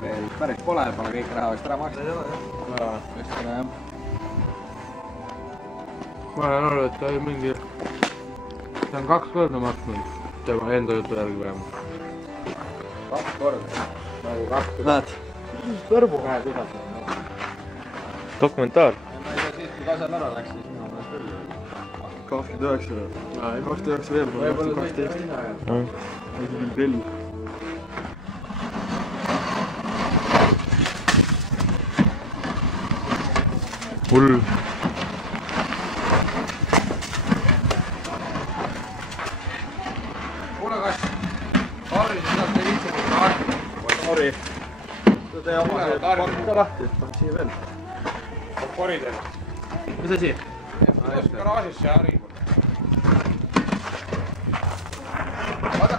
veel päris pole kõik raha vist ära maksnud. Ei ole jah. Just seda jah. Ma olen aru, et ta oli mingi... Ta on 2 korda maksnud tema enda jutu järgi vähemalt. 2 korda? Nagu 2 korda. Näed? Kõrbu käed üles. Dokumentaar. Ma ei tea siis, kui kasal ära läks, siis minu mõnest küll. 29 või? 29 veel pole. Võib-olla 12. Esimene telli. Hull. Kuule, kas Harri, sa saad viitsi kui kaarti? Harri. Sa tee oma see kaarti ka lahti, paned siia veel. Koridor. Mis asi? Garaažis see Harri. Vaata.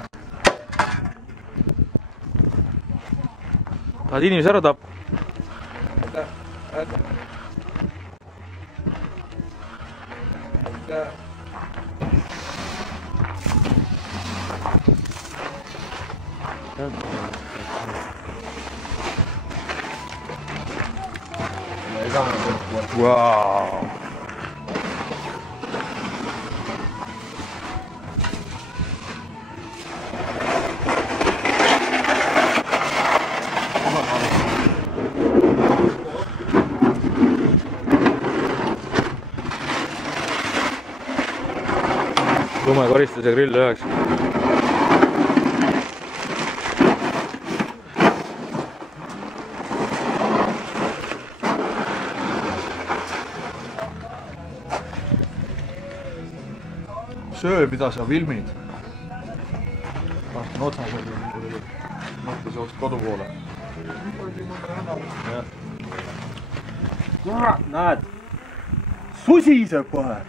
Tahad inimesi ära tappa? Wow. Lumekoristus ja grill üheks. Söö, mida sa filmid. Vaatan otsas oli mõttes joost kodu poole. Kurat, näed! Susiseb kohe!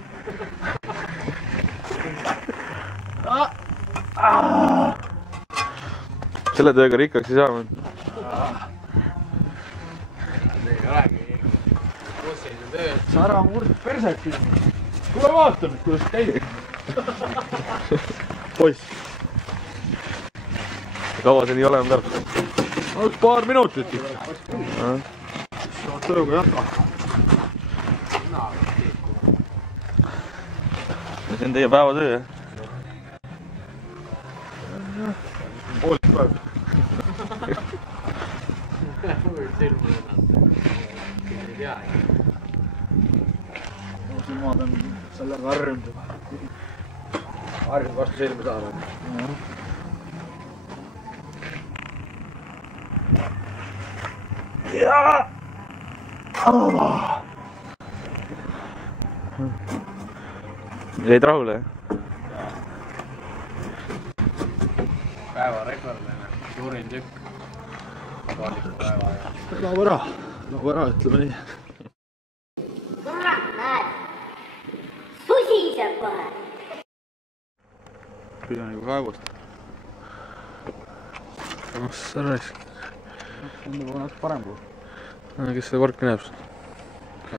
Selle tööga rikkaks ei saa. Ei olegi kosside töö. Sara on murdnud perset siin. Tule vaata nüüd, kuidas käib. Poiss. Kaua see nii olema peab? Üks paar minutit ikka. Saad tööga jätkata. See on teie päevatöö, jah? Poolik päev. Ma pean sellega harjunud. Harjunud vastu silmi saada. Jäid rahule, jah? Päeva rekordine, suurim tükk. Paaliku päeva ja... Lagu ära, ütleme nii. Kurat, näed! Susiseb kohe! Püüan nagu kaevust. Kas sa raisk? See on nagu natuke parem kui. Kes seda korki näeb?